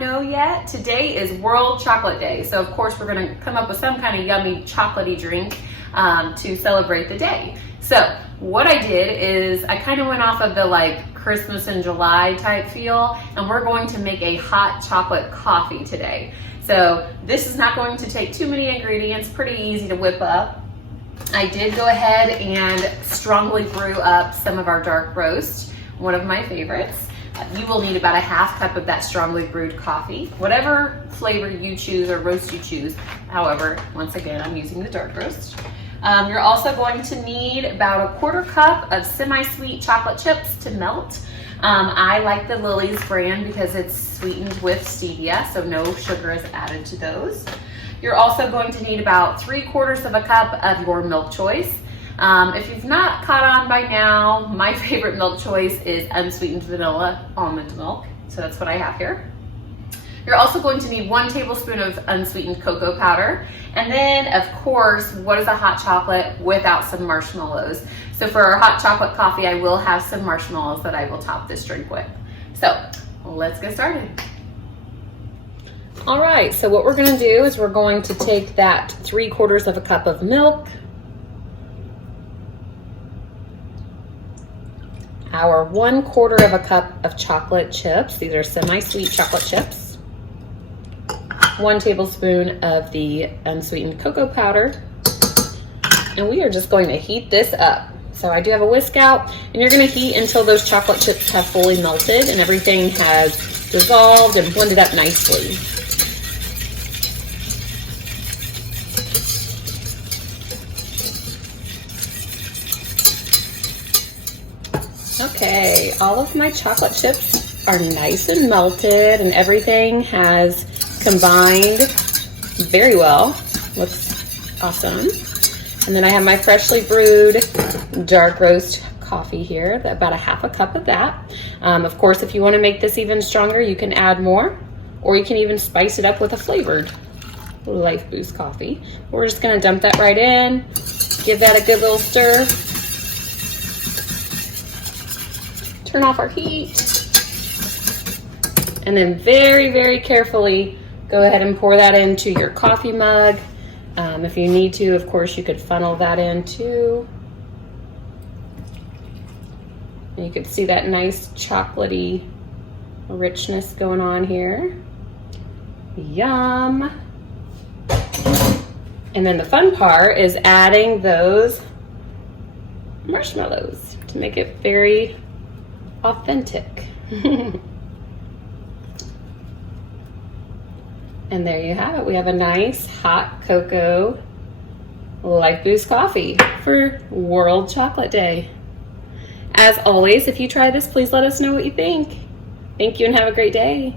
know yet, today is World Chocolate Day. So of course we're gonna come up with some kind of yummy chocolatey drink to celebrate the day. So what I did is I kind of went off of the like Christmas in July type feel, and we're going to make a hot chocolate coffee today. So this is not going to take too many ingredients, pretty easy to whip up. I did go ahead and strongly brew up some of our dark roast, one of my favorites. You will need about a half cup of that strongly brewed coffee, whatever flavor you choose or roast you choose. However, once again, I'm using the dark roast. You're also going to need about a quarter cup of semi-sweet chocolate chips to melt. I like the Lily's brand because it's sweetened with stevia, so no sugar is added to those. You're also going to need about 3/4 of a cup of your milk choice. If you've not caught on by now, my favorite milk choice is unsweetened vanilla almond milk. So that's what I have here. You're also going to need 1 tablespoon of unsweetened cocoa powder. And then of course, what is a hot chocolate without some marshmallows? So for our hot chocolate coffee, I will have some marshmallows that I will top this drink with. So let's get started. All right, so what we're gonna do is we're going to take that 3/4 of a cup of milk, our 1/4 of a cup of chocolate chips. These are semi-sweet chocolate chips. 1 tablespoon of the unsweetened cocoa powder. And we are just going to heat this up. So I do have a whisk out, and you're gonna heat until those chocolate chips have fully melted and everything has dissolved and blended up nicely. Okay, all of my chocolate chips are nice and melted and everything has combined very well. Looks awesome. And then I have my freshly brewed dark roast coffee here, about a half a cup of that. Of course, if you want to make this even stronger, you can add more, or you can even spice it up with a flavored LifeBoost coffee. We're just going to dump that right in, give that a good little stir. Turn off our heat, and then very, very carefully go ahead and pour that into your coffee mug. If you need to, of course, you could funnel that in too. And you could see that nice chocolatey richness going on here. Yum. And then the fun part is adding those marshmallows to make it very authentic. And there you have it. We have a nice hot cocoa LifeBoost coffee for World Chocolate Day. As always, if you try this, please let us know what you think. Thank you and have a great day.